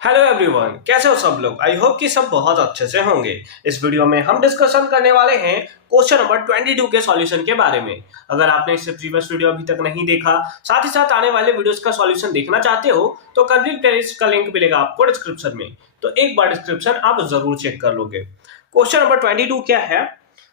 Hello everyone, कैसे हो सब लोग। आई होप कि सब बहुत अच्छे से होंगे। इस वीडियो में हम डिस्कशन करने वाले हैं क्वेश्चन नंबर 22 के सॉल्यूशन के बारे में। अगर आपने इससे प्रीवियस वीडियो अभी तक नहीं देखा, साथ ही साथ आने वाले वीडियोस का सॉल्यूशन देखना चाहते हो तो कंप्लीट प्लेलिस्ट का लिंक मिलेगा आपको डिस्क्रिप्शन में, तो एक बार डिस्क्रिप्शन आप जरूर चेक कर लोगे। क्वेश्चन नंबर 22 क्या है,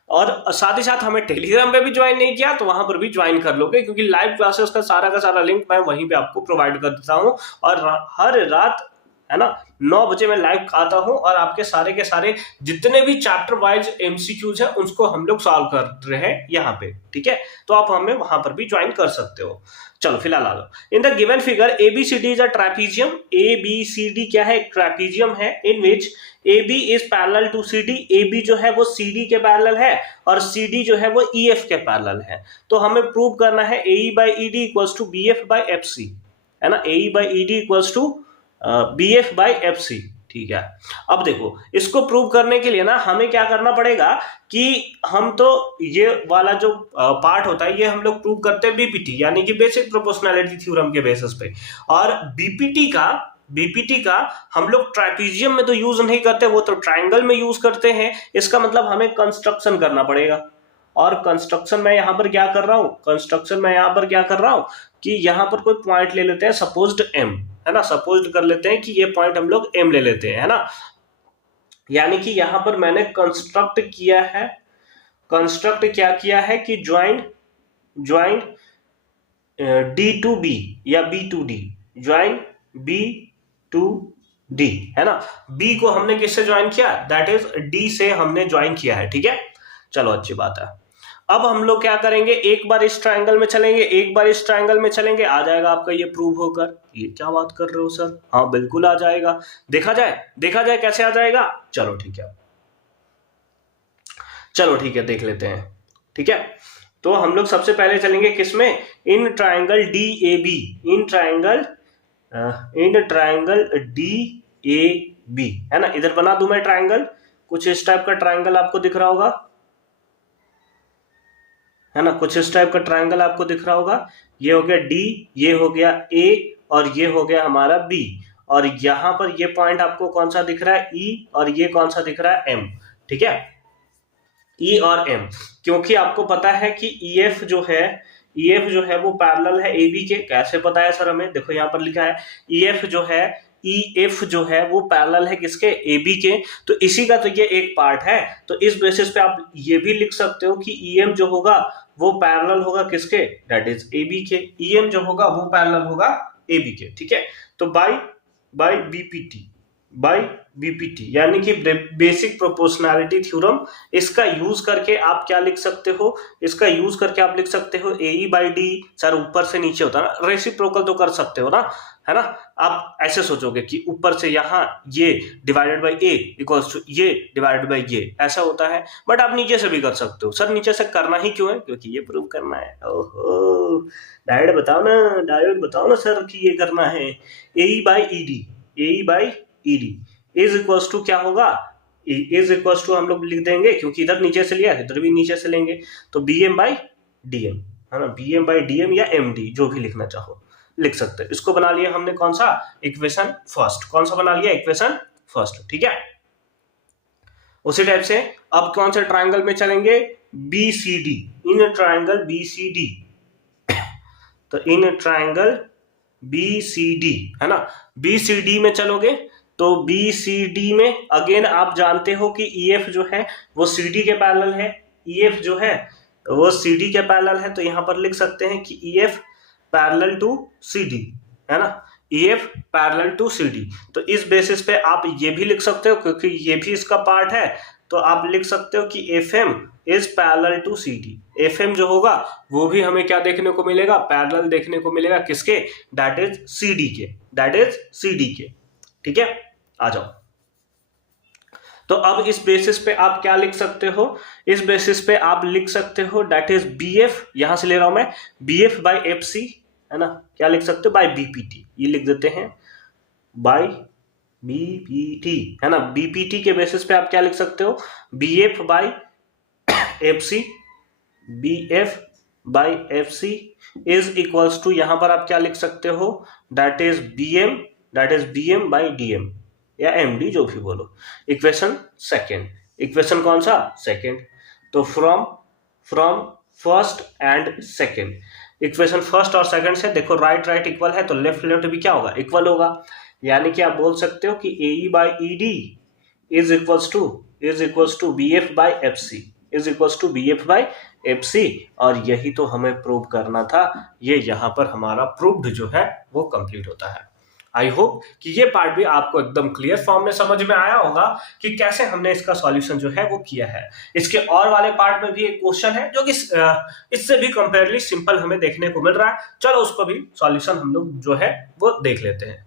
और साथ ही साथ हमें टेलीग्राम पे भी ज्वाइन नहीं किया तो वहां पर भी ज्वाइन कर लोगे, क्योंकि लाइव क्लासेस का सारा लिंक मैं वहीं पे आपको प्रोवाइड कर देता हूं। और हर रात है ना 9 बजे मैं लाइव आता हूं और आपके सारे के सारे जितने भी चैप्टर वाइज एमसीक्यूज है उसको हम लोग सॉल्व कर रहे हैं यहाँ पे। ठीक है, तो आप हमें वहां पर भी ज्वाइन कर सकते हो। चलो फिलहाल आ लो। In the given figure ABCD is a trapezium. ABCD क्या है? एक ट्रेपीजियम है in which AB is parallel to CD। AB जो है वो CD के पैरेलल है और CD जो है वो EF के पैरेलल है। तो हमें प्रूव करना है AE by ED equals to BF by FC, है ना। AE by ED equals to BF by FC। ठीक है, अब देखो इसको प्रूव करने के लिए ना हमें क्या करना पड़ेगा कि हम तो ये वाला जो पार्ट होता है ये हम लोग प्रूव करते हैं बीपीटी यानी कि बेसिक प्रोपोर्शनैलिटी थ्योरम के बेसिस पे। और बीपीटी का हम लोग ट्राइपीजियम में तो यूज नहीं करते, वो तो ट्राइंगल में यूज करते हैं। इसका मतलब हमें कंस्ट्रक्शन करना पड़ेगा। और कंस्ट्रक्शन मैं यहां पर क्या कर रहा हूं कि यहां पर कोई पॉइंट ले लेते हैं, सपोज्ड M, है ना। सपोज कर लेते हैं कि ये पॉइंट हम लोग M ले लेते हैं, है ना। यानी कि यहां पर मैंने कंस्ट्रक्ट क्या किया है कि ज्वाइन D टू B या B to D, join B to D, है ना। B को हमने किससे ज्वाइन किया? दैट इज D से हमने ज्वाइन किया है। ठीक है, चलो अच्छी बात है। अब हम लोग क्या करेंगे, एक बार इस ट्रायंगल में चलेंगे, आ जाएगा आपका ये प्रूव होकर। ये क्या बात कर रहे हो सर? हाँ बिल्कुल आ जाएगा। देखा जाए कैसे आ जाएगा। चलो ठीक है देख लेते हैं। ठीक है, तो हम लोग सबसे पहले चलेंगे किसमें? In triangle DAB, in triangle DAB, है ना। इधर बना दूं मैं ट्रायंगल, कुछ इस टाइप का ट्रायंगल आपको दिख रहा होगा, है ना। कुछ इस टाइप का ट्रायंगल आपको दिख रहा होगा। ये हो गया D, ये हो गया A और ये हो गया हमारा B। और यहां पर ये पॉइंट आपको कौन सा दिख रहा है? E, और ये कौन सा दिख रहा है? M। ठीक है, E और M, क्योंकि आपको पता है कि EF जो है वो पैरेलल है AB के। कैसे पता है सर हमें? देखो यहाँ पर लिखा है EF जो है वो पैरेलल है किसके? AB के। तो इसी का तो ये एक पार्ट है। तो इस बेसिस पे आप ये भी लिख सकते हो कि EM जो होगा वो पैरेलल होगा किसके? दैट इज AB के। EM जो होगा वो पैरेलल होगा AB के। ठीक है, तो बाय बीपीटी यानी कि बेसिक प्रोपोर्शनैलिटी थ्योरम, इसका यूज करके आप क्या लिख सकते हो? इसका यूज करके आप लिख सकते हो AE by D। सर ऊपर से नीचे होता है ना, रेसिप्रोकल तो कर सकते हो ना, है ना। आप ऐसे सोचोगे कि ऊपर से यहां ये divided by A equals to ये डिवाइडेड बाय ये, ऐसा होता है। बट आप नीचे से भी कर सकते हो। सर नीचे से करना ही क्यों है? क्योंकि ये प्रूव करना है। ओहो, डायरेक्ट बताओ ना सर कि ये करना है। AE by ED is equals to क्या होगा? इज इक्वल्स टू हम लोग लिख देंगे, क्योंकि इधर नीचे से लिया है इधर भी नीचे से लेंगे, तो BM by DM, है ना। BM by DM या MD जो भी लिखना चाहो लिख सकते हैं। इसको बना लिया हमने कौन सा? Equation first. ठीक है, उसी टाइप से अब कौन से ट्रायंगल में चलेंगे? BCD, इन ट्रायंगल BCD, तो इन ट्रायंगल BCD, है ना। BCD में चलोगे तो BCD में अगेन आप जानते हो कि EF जो है वो CD के पैरेलल है। EF जो है वो CD के पैरेलल है, तो यहां पर लिख सकते हैं कि EF पैरेलल टू CD, है ना। EF parallel to CD। तो इस बेसिस पे आप ये भी लिख सकते हो, क्योंकि ये भी इसका पार्ट है, तो आप लिख सकते हो कि FM is parallel to CD। FM जो होगा वो भी हमें क्या देखने को मिलेगा? पैरेलल देखने को मिलेगा किसके? दैट इज CD के। ठीक है, आ जाओ। तो अब इस बेसिस पे आप क्या लिख सकते हो? इस बेसिस पे आप लिख सकते हो दैट इज BF, यहां से ले रहा हूं मैं, BF by FC, है ना। क्या लिख सकते हो? बाय BPT, ये लिख देते हैं बाय BPT, है ना। BPT के बेसिस पे आप क्या लिख सकते हो? BF by FC is equals to, यहां पर आप क्या लिख सकते हो? That is BM that is BM by DM या MD जो भी बोलो। इक्वेशन सेकेंड, इक्वेशन कौन सा? सेकेंड। तो from first and second, equation first और सेकंड से देखो राइट राइट इक्वल है तो लेफ्ट लेफ्ट भी क्या होगा? इक्वल होगा। यानी कि आप बोल सकते हो कि AE by ED is equals to BF by FC is equals to BF by FC। और यही तो हमें प्रूव करना था। ये यहाँ पर हमारा प्रूव्ड जो है वो कंप्लीट होता है। आई होप कि ये पार्ट भी आपको एकदम क्लियर फॉर्म में समझ में आया होगा कि कैसे हमने इसका सॉल्यूशन जो है वो किया है। इसके और वाले पार्ट में भी एक क्वेश्चन है जो कि इससे भी कंपेयरली सिंपल हमें देखने को मिल रहा है। चलो उसको भी सॉल्यूशन हम लोग जो है वो देख लेते हैं।